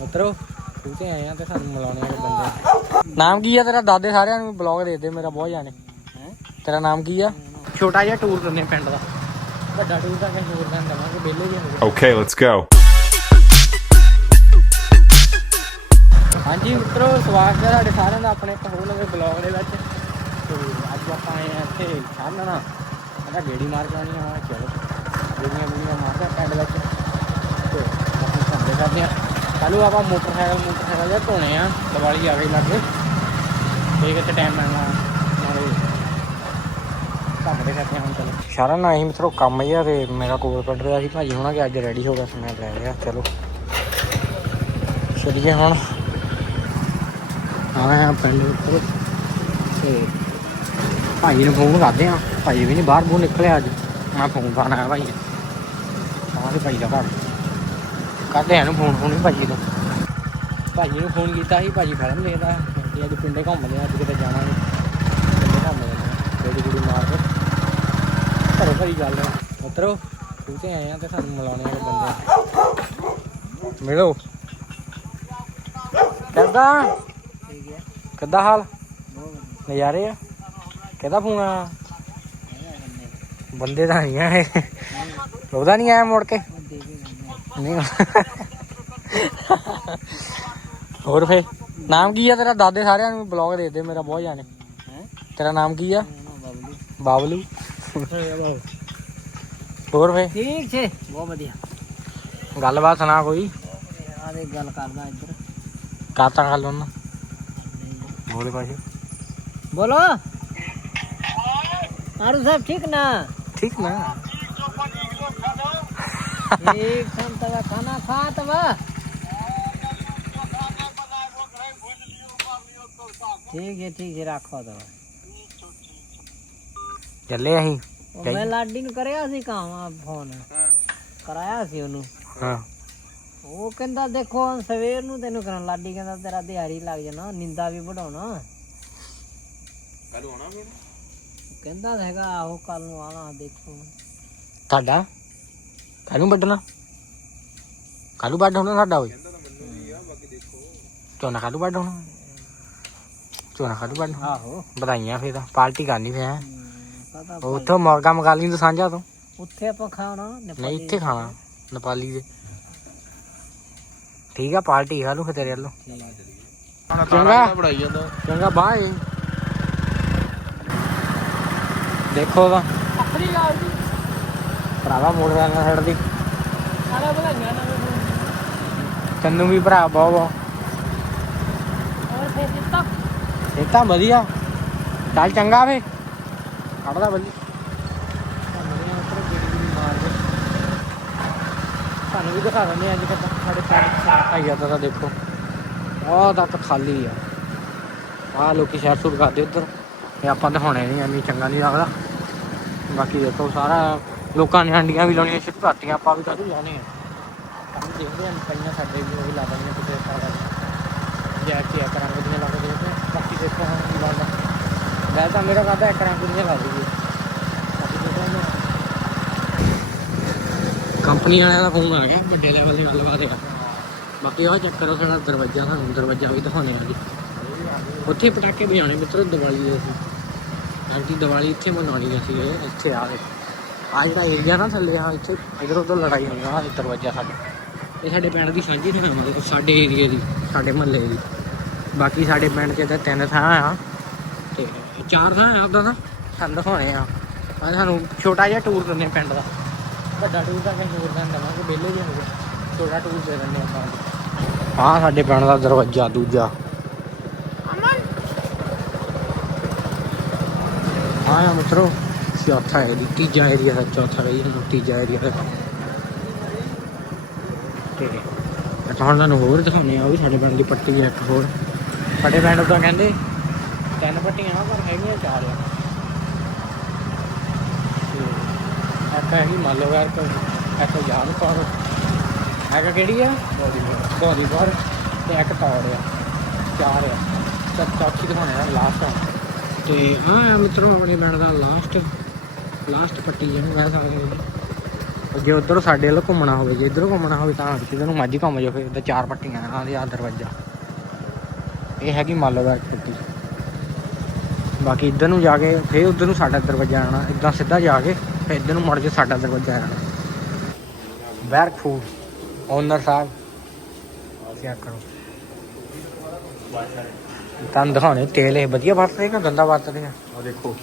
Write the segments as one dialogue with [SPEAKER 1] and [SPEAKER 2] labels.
[SPEAKER 1] ਮਿੱਤਰੋ ਕਿਉਂਕਿ ਆਏ ਆ ਤੇ ਸਾਨੂੰ ਮਿਲਾਉਣੇ ਵਾਲੇ ਬੰਦੇ। ਨਾਮ ਕੀ ਆ ਤੇਰਾ? ਦਾਦੇ ਸਾਰਿਆਂ ਨੂੰ ਬਲੌਗ ਦੇ ਦੇ ਮੇਰਾ ਬਹੁਤ ਜਾਣੇ। ਤੇਰਾ ਨਾਮ ਕੀ ਆ? ਛੋਟਾ ਜਿਹਾ ਟੂਰ ਕਰਨੇ ਪਿੰਡ ਦਾ। ਵੱਡਾ ਟੂਰ ਤਾਂ ਕਿਸੇ ਹੋਰ ਦਾ ਨੀ ਦੇਵਾਂਗੇ ਵਿਹਲੇ ਵੀ ਹੋਗੇ
[SPEAKER 2] Okay, let's go.
[SPEAKER 1] ਹਾਂਜੀ ਮਿੱਤਰੋ ਸਵਾਗਤ ਹੈ ਤੁਹਾਡੇ ਸਾਰਿਆਂ ਦਾ ਆਪਣੇ ਇੱਕ ਹੋਰ ਨਵੇਂ ਬਲੌਗ ਦੇ ਵਿੱਚ। ਤੇ ਅੱਜ ਆਪਾਂ ਆਏ ਆ ਇੱਥੇ ਛਾਨਣਾ। ਇਹਦਾ ਗੇੜੀ ਮਾਰ ਕੇ ਆਉਣੀ ਆ ਚਲੋ। ਗੇੜੀਆਂ ਗੇੜੀਆਂ ਮਾਰਦੇ ਆ ਪਿੰਡ ਵਿੱਚ। ਤੇ ਆਪਾਂ ਘੁੰਮਦੇ ਕਰਦੇ ਆ। ਕੱਲੂ ਆਪਾਂ ਮੋਟਰਸਾਈਕਲ ਮੋਟਰਸਾਈਕਲ ਜਿਹਾ ਧੋਣੇ ਆ। ਦੀਵਾਲੀ ਆ ਗਈ ਲੱਗੇ। ਤੇ ਕਿਤੇ ਟਾਈਮ ਮਿਲਣਾ ਨਾਲੇ ਘੁੰਮਦੇ ਕਰਦੇ ਹੁਣ ਚਲੋ। ਸਾਰਾ ਨਾ ਹੀ ਮਿੱਤਰੋ, ਕੰਮ ਹੀ ਆ ਤੇ ਮੇਰਾ ਕੋਲ ਕੱਢ ਰਿਹਾ ਸੀ ਭਾਜੀ ਹੋਣਾ ਕਿ ਅੱਜ ਰੈਡੀ ਹੋ ਗਿਆ ਸੀ ਲੈ ਲਿਆ। ਚਲੋ। ਚੱਲੀਏ ਹੁਣ। ਆਏ ਆ ਪਿੰਡ ਉੱਪਰ। ਤੇ ਭਾਈ ਨੂੰ ਫੋਨ ਕਰਦੇ ਆ। ਭਾਈ ਵੀ ਨਹੀਂ ਬਾਹਰ ਬੂ ਨਿਕਲਿਆ ਅੱਜ। ਮੈਂ ਫੋਨ ਪਾਣਾ ਹੈ ਭਾਈ ਆਹ ਤੇ ਭਾਈ ਦਾ ਘਰ। ਕਰਦੇ ਆ ਨੂੰ ਫੋਨ ਫੋਨ ਭਾਜੀ ਨੂੰ। ਭਾਜੀ ਨੂੰ ਫੋਨ ਕੀਤਾ ਸੀ ਭਾਜੀ ਫਿਲਮ ਦੇਖਦਾ। ਤੇ ਅੱਜ ਪਿੰਡੇ ਘੁੰਮਦੇ ਆ ਅੱਜ ਕਿਤੇ ਨਹੀਂ ਪਿੰਡੇ ਘੁੰਮਦੇ ਆ ਜਿਹੜੀ ਜਿਹੜੀ ਮਾਰ ਕੇ। ਘਰੋਂ ਭਾਈ ਗੱਲ ਆ ਮਿੱਤਰੋ ਕਿਉਂਕਿ ਆਏ ਆ ਤੇ ਸਾਨੂੰ ਮਿਲਾਉਣੇ ਵਾਲੇ ਬੰਦੇ। ਮਿਲੋ। ਕਿੱਦਾਂ? ਕਿੱਦਾਂ ਹਾਲ? ਨਜ਼ਾਰੇ ਆ? ਕਿਹਦਾ ਫੋਨ ਆ? ਬੰਦੇ ਦਾ ਨਹੀਂ ਆ ਇਹ। ਉਹਦਾ ਨਹੀਂ ਆਇਆ ਮੁੜ ਕੇ? ਨਹੀਂ ਹੋਰ ਫੇ ਨਾਮ ਕੀ ਆ ਤੇਰਾ? ਦਾਦੇ ਸਾਰਿਆਂ ਨੂੰ ਬਲੌਗ ਦੇ ਦੇ ਮੇਰਾ ਬਹੁਤ ਜਾਣੇ। ਤੇਰਾ ਨਾਮ ਕੀ ਆ? ਬਾਬਲੂ। ਹੋਰ ਫੇ?
[SPEAKER 3] ਠੀਕ ਛੇ। ਬਹੁਤ ਵਧੀਆ।
[SPEAKER 1] ਗੱਲਬਾਤ ਸੁਣਾ ਕੋਈ?
[SPEAKER 3] ਆਰੇ ਗੱਲ ਕਰਦਾ ਇੱਧਰ।
[SPEAKER 1] ਕਾਤਾ ਕਰ ਲੋ ਬੋਲੇ ਭਾਈ।
[SPEAKER 3] ਬੋਲੋ। ਆਰੂ ਸਾਹਿਬ ਠੀਕ ਨਾ?
[SPEAKER 1] ਠੀਕ ਨਾ।
[SPEAKER 3] ठीक हम तब खाना खा तब ठीक है ठीक है रखो तब
[SPEAKER 1] ਚੱਲੇ ਅਸੀਂ
[SPEAKER 3] ਉਹ ਮੈਂ ਲਾਡੀ ਨੂੰ ਕਰਿਆ ਸੀ ਕਾਵਾਂ ਫੋਨ ਕਰਾਇਆ ਸੀ ਉਹਨੂੰ
[SPEAKER 1] ਹਾਂ
[SPEAKER 3] ਉਹ ਕਹਿੰਦਾ ਦੇਖੋ ਹੁਣ ਸਵੇਰ ਨੂੰ ਤੈਨੂੰ ਕਰਨ ਲਾਡੀ ਕਹਿੰਦਾ ਤੇਰਾ ਦਿਹਾੜੀ ਲੱਗ ਜਾਣਾ ਨਿੰਦਾ ਵੀ ਵਢਾਉਣਾ ਕੱਲ ਆਉਣਾ ਫਿਰ ਕਹਿੰਦਾ ਤਾਂ ਹੈਗਾ ਆਹੋ ਕੱਲ ਨੂੰ ਆਣਾ ਦੇਖੋ
[SPEAKER 1] ਤੁਹਾਡਾ ਕਾਹਨੂੰ ਵੱਢਣਾ। ਕਾਹਨੂੰ ਵੱਢ ਹੋਣਾ ਸਾਡਾ ਓਏ ਝੋਨਾ ਕਾਹਨੂੰ ਵੱਢ ਹੋਣਾ। ਝੋਨਾ ਕਾਹਨੂੰ ਵੱਢ ਹੋਣਾ?
[SPEAKER 3] ਆਹੋ।
[SPEAKER 1] ਵਧਾਈਆਂ ਫੇਰ ਤਾਂ ਪਾਰਟੀ ਕਰਨੀ ਫੇਰ। ਹੈਂ।
[SPEAKER 3] ਪਤਾ
[SPEAKER 1] ਉੱਥੋਂ ਮੁਰਗਾ ਮਗਾ ਲਈ ਤੂੰ ਸਾਂਝਾ ਤੋਂ।
[SPEAKER 3] ਉੱਥੇ ਆਪਾਂ ਖਾਣਾ
[SPEAKER 1] ਨਹੀਂ ਇੱਥੇ ਖਾਣਾ ਨੇਪਾਲੀ ਦੇ। ਠੀਕ ਆ ਪਾਰਟੀ ਖਾ ਲੂ ਫੇ ਤੇਰੇ ਵੱਲੋਂ। ਚੰਗਾ।
[SPEAKER 4] ਜਾਂਦਾ।
[SPEAKER 1] ਚੰਗਾ ਬਾਏ। ਦੇਖੋ ਤਾਂ।
[SPEAKER 3] ਅਖਰੀ ਗੱਲ ਜੀ
[SPEAKER 1] ਭਰਾਵਾ ਮੋਟਰਸਾਈਕਲ ਛੱਡ ਦੀ
[SPEAKER 3] ਸਾਰਾ ਬਣਾਈਆਂ ਨਾ
[SPEAKER 1] ਤੈਨੂੰ ਵੀ ਭਰਾ ਬਹੁਤ ਬਹੁਤ।
[SPEAKER 3] ਹੋਰ ਫੇਰ ਦਿੱਤਾ?
[SPEAKER 1] ਇਹ ਤਾਂ ਵਧੀਆ। ਚੱਲ ਚੰਗਾ ਫੇ। ਕੱਢਦਾ ਬੱਲੀ। ਤੁਹਾਨੂੰ ਵੀ ਦਿਖਾ ਦਿੰਦੇ ਆ ਅੱਜ ਤੱਕ ਸਾਡੇ ਪਿੰਡ ਸਾਫ਼ ਤਾਂ ਦੇਖੋ। ਆਹ ਤੱਕ ਖਾਲੀ ਆ। ਆਹ ਲੋਕੀ ਸ਼ਹਿਰ ਸੁਰ ਕਰਦੇ ਉੱਧਰ। ਤੇ ਆਪਾਂ ਦਿਖਾਉਣੇ ਨਹੀਂ ਐਵੇਂ ਚੰਗਾ ਨਹੀਂ ਲੱਗਦਾ। ਬਾਕੀ ਦੇਖੋ ਸਾਰਾ ਲੋਕਾਂ ਨੇ ਹੰਡੀਆਂ ਵੀ ਲਾਉਣੀਆਂ ਸ਼ੁਰੂ ਕਰਤੀਆਂ ਆਪਾਂ ਵੀ ਕਦੋਂ ਲਾਉਣੇ ਆ? ਅਸੀਂ ਦੇਖਦੇ ਹਾਂ ਪਈਆਂ ਸਾਡੇ ਵੀ ਉਹ ਲਾ ਦੇਣੀਆਂ ਕਿਤੇ ਸਾਰਾ ਜੈ ਕੇ ਇੱਕ ਰੰਗ ਦੀਆਂ ਲੱਗ ਦੇ ਤੇ ਬਾਕੀ ਦੇਖੋ ਹੁਣ ਕੀ ਬਣਦਾ ਵੈਸੇ ਤਾਂ ਮੇਰਾ ਕਰਦਾ ਇੱਕ ਰੰਗ ਦੀਆਂ ਲੱਗ ਗਈ ਬਾਕੀ ਦੇਖੋ ਹੁਣ ਕੰਪਨੀ ਵਾਲਿਆਂ ਦਾ ਫੋਨ ਆ ਗਿਆ ਵੱਡੇ ਲੈਵਲ ਦੀ ਗੱਲਬਾਤ ਹੈ ਬਾਕੀ ਉਹ ਚੈੱਕ ਕਰੋ ਸਾਡਾ ਦਰਵਾਜ਼ਾ ਸਾਨੂੰ ਦਰਵਾਜ਼ਾ ਵੀ ਦਿਖਾਉਣੇ ਆ ਜੀ। ਉੱਥੇ ਪਟਾਕੇ ਵਜਾਉਣੇ ਮਿੱਤਰੋ ਦੀਵਾਲੀ ਦੇ ਸੀ ਐਂਟੀ ਦੀਵਾਲੀ ਇੱਥੇ ਮਨਾਉਣੀ ਅਸੀਂ ਇਹ ਇੱਥੇ ਆ ਦੇ ਆ ਜਿਹੜਾ ਏਰੀਆ ਨਾ ਥੱਲੇ ਆ ਇੱਥੇ ਇਧਰ ਉਧਰ ਲੜਾਈ ਹੋਈ ਆ ਦਰਵਾਜ਼ਾ ਸਾਡਾ। ਇਹ ਸਾਡੇ ਪਿੰਡ ਦੀ ਸਾਂਝੀ ਥਾਂ ਹੈ ਦੇਖੋ, ਸਾਡੇ ਏਰੀਏ ਦੀ, ਸਾਡੇ ਮਹੱਲੇ ਦੀ। ਬਾਕੀ ਸਾਡੇ ਪਿੰਡ 'ਚ ਤਾਂ ਤਿੰਨ ਥਾਂ ਆ। ਤੇ ਚਾਰ ਥਾਂ ਆ ਉਦਾਂ ਦਾ ਸਾਨੂੰ ਦਿਖਾਉਣੇ ਆ। ਆ ਸਾਨੂੰ ਛੋਟਾ ਜਿਹਾ ਟੂਰ ਕਰਨੇ ਪਿੰਡ ਦਾ। ਵੱਡਾ ਟੂਰ ਤਾਂ ਕਿਸੇ ਹੋਰ ਦਾ ਨੀ ਦੇਵਾਂਗੇ, ਵਿਹਲੇ ਵੀ ਹੋਗੇ ਛੋਟਾ ਟੂਰ ਦੇ ਦਿੰਦੇ ਆਪਾਂ। ਆ ਸਾਡੇ ਪਿੰਡ ਦਾ ਦਰਵਾਜ਼ਾ, ਦੂਜਾ। ਆਇਆ ਮਿੱਤਰੋ ਚੌਥਾ ਹੈ ਤੀਜਾ ਏਰੀਆ ਦਾ ਚੌਥਾ ਹੈ ਇਹ ਤੀਜਾ ਏਰੀਆ ਤੇ ਹੁਣ ਤੁਹਾਨੂੰ ਹੋਰ ਦਿਖਾਉਂਦੇ ਆ ਉਹ ਵੀ ਸਾਡੇ ਪਿੰਡ ਦੀ ਪੱਟੀ ਹੈ ਇੱਕ ਹੋਰ। ਸਾਡੇ ਪਿੰਡ ਤੋਂ ਕਹਿੰਦੇ ਤਿੰਨ ਪੱਟੀਆਂ ਪਰ ਹੈਗੀਆਂ ਚਾਰ। ਆ ਇੱਕ ਹੈਗੀ ਮੰਨ ਲਓ ਯਾਰ ਇੱਕ ਯਾਦ ਪਾਓ ਇੱਕ ਕਿਹੜੀ ਆ? ਬੋਦੀ ਬਾਰ ਤੇ ਇੱਕ ਤੌੜ ਆ, ਚਾਰ ਆ। ਚੌਥੀ ਦਿਖਾਉਣੇ ਆ ਲਾਸਟ ਆ। ਤੇ ਹਾਂ ਮਿੱਤਰੋ, ਆਪਣੇ ਪਿੰਡ ਦਾ ਲਾਸਟ ਲਾਸਟ ਪੱਟੀ ਜਿਹਨੂੰ ਕਹਿ ਸਕਦੇ ਹੋ ਜੇ। ਉਧਰ ਸਾਡੇ ਵੱਲ ਘੁੰਮਣਾ ਹੋਵੇ, ਜੇ ਇੱਧਰ ਘੁੰਮਣਾ ਹੋਵੇ ਤਾਂ ਕਿਤੇ ਨੂੰ ਮੱਝ ਘੁੰਮ ਜਾਓ ਫਿਰ ਉਹਦਾ ਚਾਰ ਪੱਟੀਆਂ ਆ ਦੇ ਆ ਦਰਵਾਜ਼ਾ। ਇਹ ਹੈਗੀ ਮਾਲੋ ਦਾ ਪੱਟੀ ਬਾਕੀ ਇੱਧਰ ਨੂੰ ਜਾ ਕੇ ਫਿਰ ਉਧਰ ਨੂੰ ਸਾਡਾ ਦਰਵਾਜ਼ਾ ਆਣਾ ਇਦਾਂ ਸਿੱਧਾ ਜਾ ਕੇ ਫਿਰ ਇੱਧਰ ਨੂੰ ਮੁੜ ਕੇ ਸਾਡਾ ਦਰਵਾਜ਼ਾ ਆਣਾ barrack food owner sahib. Check ਕਰੋ? ਤੁਹਾਨੂੰ ਦਿਖਾਉਣੇ ਤੇਲ, ਇਹ ਵਧੀਆ ਵਰਤਦੇ ਕਿ ਗੰਦਾ ਵਰਤਦੇ ਆ?
[SPEAKER 2] ਆ ਦੇਖੋ।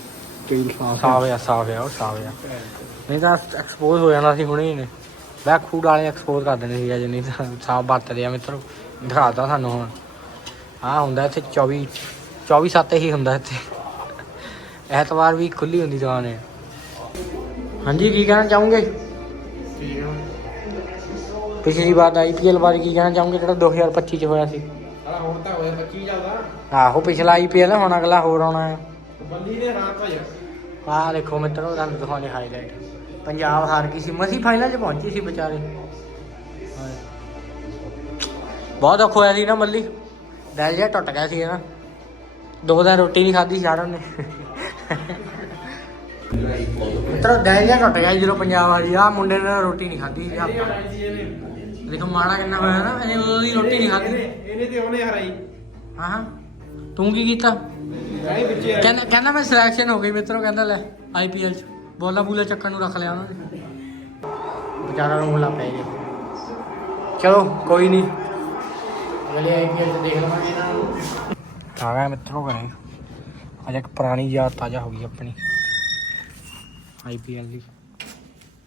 [SPEAKER 2] ਤੇਲ ਸਾਫ਼
[SPEAKER 1] ਸਾਫ਼ ਆ ਸਾਫ਼ ਆ ਉਹ ਸਾਫ਼ ਆ। ਨਹੀਂ ਤਾਂ ਐਕਸਪੋਜ਼ ਹੋ ਜਾਣਾ ਸੀ ਹੁਣੇ ਹੀ ਨੇ ਬੈਕ ਫੂਡ ਵਾਲੇ ਐਕਸਪੋਜ਼ ਕਰ ਦੇਣੇ ਸੀ ਅਜੇ ਨਹੀਂ ਤਾਂ ਸਾਫ਼ ਵਰਤਦੇ ਆ ਮਿੱਤਰੋ। ਦਿਖਾਤਾ ਸਾਨੂੰ ਹੁਣ। ਹਾਂ ਹੁੰਦਾ ਇੱਥੇ 24 24 ਸੱਤ ਹੀ ਹੁੰਦਾ ਇੱਥੇ। ਐਤਵਾਰ ਵੀ ਖੁੱਲੀ ਹੁੰਦੀ ਦੁਕਾਨ ਹੈ ਹਾਂਜੀ ਕੀ ਕਹਿਣਾ ਚਾਹੋਗੇ? ਪਿਛਲੀ ਵਾਰ ਆਈਪੀਐਲ ਬਾਰੇ ਕੀ ਕਹਿਣਾ ਚਾਹੋਗੇ ਜਿਹੜਾ 2025 ਚ ਹੋਇਆ ਸੀ?
[SPEAKER 2] ਆ ਹੁਣ ਤਾਂ ਹੋਇਆ 25 ਚੱਲਦਾ।
[SPEAKER 1] ਆਹੋ ਪਿਛਲਾ ਆਈਪੀਐਲ ਹੁਣ ਅਗਲਾ ਹੋਰ ਆਉਣਾ ਹੈ।
[SPEAKER 2] ਬੱਲੀ ਨੇ ਰਾਤ ਭਾਈ
[SPEAKER 1] ਆਹ ਦੇਖੋ ਮਿੱਤਰੋ ਤੁਹਾਨੂੰ ਦਿਖਾਉਣੇ ਹਾਈਲਾਈਟ ਪੰਜਾਬ ਹਾਰ ਗਈ ਸੀ। ਮਸੀ ਫਾਈਨਲ 'ਚ ਪਹੁੰਚੀ ਸੀ ਵਿਚਾਰੇ। ਬਹੁਤ ਔਖਾ ਹੋਇਆ ਸੀ ਨਾ ਮੱਲੀ। ਦਿਲ ਜਿਹਾ ਟੁੱਟ ਗਿਆ ਸੀ ਨਾ। ਦੋ ਦਿਨ ਰੋਟੀ ਨਹੀਂ ਖਾਧੀ ਸਾਰਿਆਂ ਨੇ। ਮਿੱਤਰੋ ਦਿਲ ਜਿਹਾ ਟੁੱਟ ਗਿਆ ਸੀ ਜਦੋਂ ਪੰਜਾਬ ਆ ਜੀ ਆ ਮੁੰਡੇ ਨੇ ਰੋਟੀ ਨਹੀਂ ਖਾਧੀ ਦੇਖੋ ਮਾੜਾ ਕਿੰਨਾ ਹੋਇਆ ਨਾ। ਇਹਨੇ ਉਦੋਂ ਦੀ ਰੋਟੀ ਨਹੀਂ ਖਾਧੀ।
[SPEAKER 2] ਇਹਨੇ ਤੇ ਉਹਨੇ ਹਰਾਈ।
[SPEAKER 1] ਹਾਂ ਹਾਂ। ਤੂੰ ਕੀ ਕੀਤਾ? ਕਹਿੰਦਾ ਕਹਿੰਦਾ ਮੈਂ ਸਿਲੈਕਸ਼ਨ ਹੋ ਗਈ ਮਿੱਤਰੋ ਕਹਿੰਦਾ ਲੈ ਆਈਪੀਐਲ ਚ। ਬੋਲਾ ਬੂਲਾ ਚੱਕਣ ਨੂੰ ਰੱਖ ਲਿਆ ਉਹਨਾਂ ਨੇ। ਵਿਚਾਰਾ ਨੂੰ ਮੁੱਲਾ ਪੈ ਗਿਆ ਚਲੋ ਕੋਈ ਨਹੀਂ ਅਗਲੇ ਆਈਪੀਐਲ ਚ ਦੇਖ ਲਵਾਂਗੇ ਇਹਨਾਂ ਨੂੰ। ਆ ਮਿੱਤਰੋ ਕਰੇ ਅੱਜ ਇੱਕ ਪੁਰਾਣੀ ਯਾਦ ਤਾਜ਼ਾ ਹੋ ਗਈ ਆਪਣੀ। ਆਈਪੀਐਲ ਦੀ।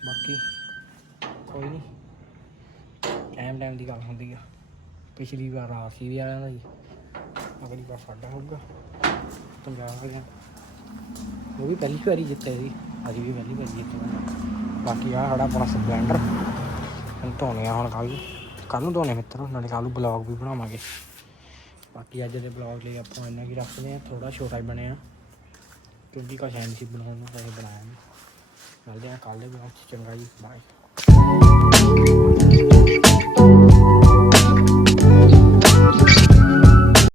[SPEAKER 1] ਬਾਕੀ ਕੋਈ ਨਹੀਂ ਟਾਈਮ ਟਾਈਮ ਦੀ ਗੱਲ ਹੁੰਦੀ ਆ। ਪਿਛਲੀ ਵਾਰ ਆਸੀ ਵੀ ਆਇਆ ਨਾ ਜੀ। ਅਗਲੀ ਵਾਰ ਸਾਡਾ ਹੋਊਗਾ। ਪੰਜਾਬ ਵਾਲਿਆਂ ਉਹ ਵੀ ਪਹਿਲੀ ਵਾਰੀ ਜਿੱਤੇ ਸੀ। ਅਸੀਂ ਵੀ ਪਹਿਲੀ ਵਾਰੀ ਜਿੱਤੇ ਬਾਕੀ ਆ ਸਾਡਾ ਆਪਣਾ ਸਪਲੈਂਡਰ। ਹੁਣ ਧੋਣੇ ਆ ਹੁਣ ਕੱਲ ਕੱਲ ਨੂੰ ਧੋਣੇ ਮਿੱਤਰ ਉਹਨਾਂ ਨੇ ਨੂੰ ਬਲੌਗ ਵੀ ਬਣਾਵਾਂਗੇ। ਬਾਕੀ ਅੱਜ ਦੇ ਬਲੌਗ ਲਈ ਆਪਾਂ ਇੰਨਾ ਕੀ ਰੱਖਦੇ ਆ ਥੋੜਾ ਛੋਟਾ ਹੀ ਬਣਿਆ। ਕਿਉਂਕਿ ਕੁਛ ਐਂ ਸੀ ਬਣਾਉਣ ਨੂੰ ਕਦੇ ਬਣਾਇਆ ਨਹੀਂ। ਮਿਲਦੇ ਆ ਕੱਲ ਦੇ ਬਲੌਗ ਚੰਗਾ ਜੀ ਬਾਏ